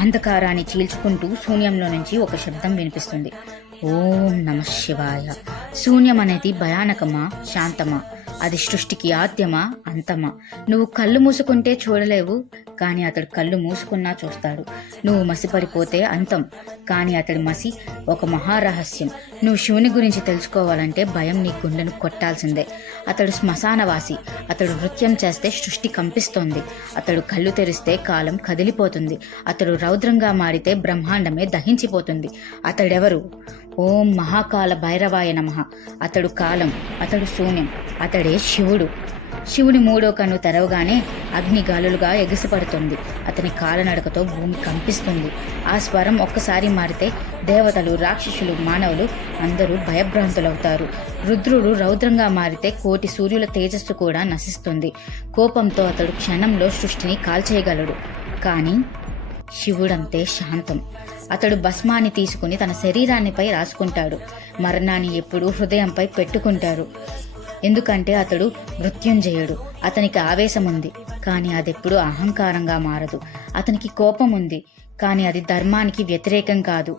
అంధకారాన్ని చీల్చుకుంటూ శూన్యంలో నుంచి ఒక శబ్దం వినిపిస్తుంది. ఓం నమ శివాయ. శూన్యం అనేది భయానకమా? శాంతమా? అది సృష్టికి ఆద్యమా? అంతమా. నువ్వు కళ్ళు మూసుకుంటే చూడలేవు కానీ అతడు కళ్ళు మూసుకున్నా చూస్తాడు. నువ్వు మసిపడిపోతే అంతం కానీ అతడి మసి ఒక మహారహస్యం. నువ్వు శివుని గురించి తెలుసుకోవాలంటే భయం నీ గుండెను కొట్టాల్సిందే. అతడు శ్మశానవాసి అతడు నృత్యం చేస్తే సృష్టి కంపిస్తోంది. అతడు కళ్ళు తెరిస్తే కాలం కదిలిపోతుంది. అతడు రౌద్రంగా మారితే బ్రహ్మాండమే దహించిపోతుంది. అతడెవరు? ఓం మహాకాల భైరవాయ నమః. అతడు కాలం అతడు శూన్యం అతడే శివుడు. శివుని మూడో కన్ను తెరవగానే అగ్ని గాలులుగా ఎగిసిపడుతుంది. అతని కాలనడకతో భూమి కంపిస్తుంది. ఆ స్వరం ఒక్కసారి మారితే దేవతలు రాక్షసులు మానవులు అందరూ భయభ్రాంతులవుతారు. రుద్రుడు రౌద్రంగా మారితే కోటి సూర్యుల తేజస్సు కూడా నశిస్తుంది. కోపంతో అతడు క్షణంలో సృష్టిని కాల్చేయగలడు. కానీ శివుడంతే శాంతం. అతడు భస్మాన్ని తీసుకుని తన శరీరాన్నిపై రాసుకుంటాడు. మరణాన్ని ఎప్పుడూ హృదయంపై పెట్టుకుంటాడు ఎందుకంటే అతడు మృత్యుంజయుడు. అతనికి ఆవేశం ఉంది కానీ అదెప్పుడు అహంకారంగా మారదు. అతనికి కోపం ఉంది కానీ అది ధర్మానికి వ్యతిరేకం కాదు.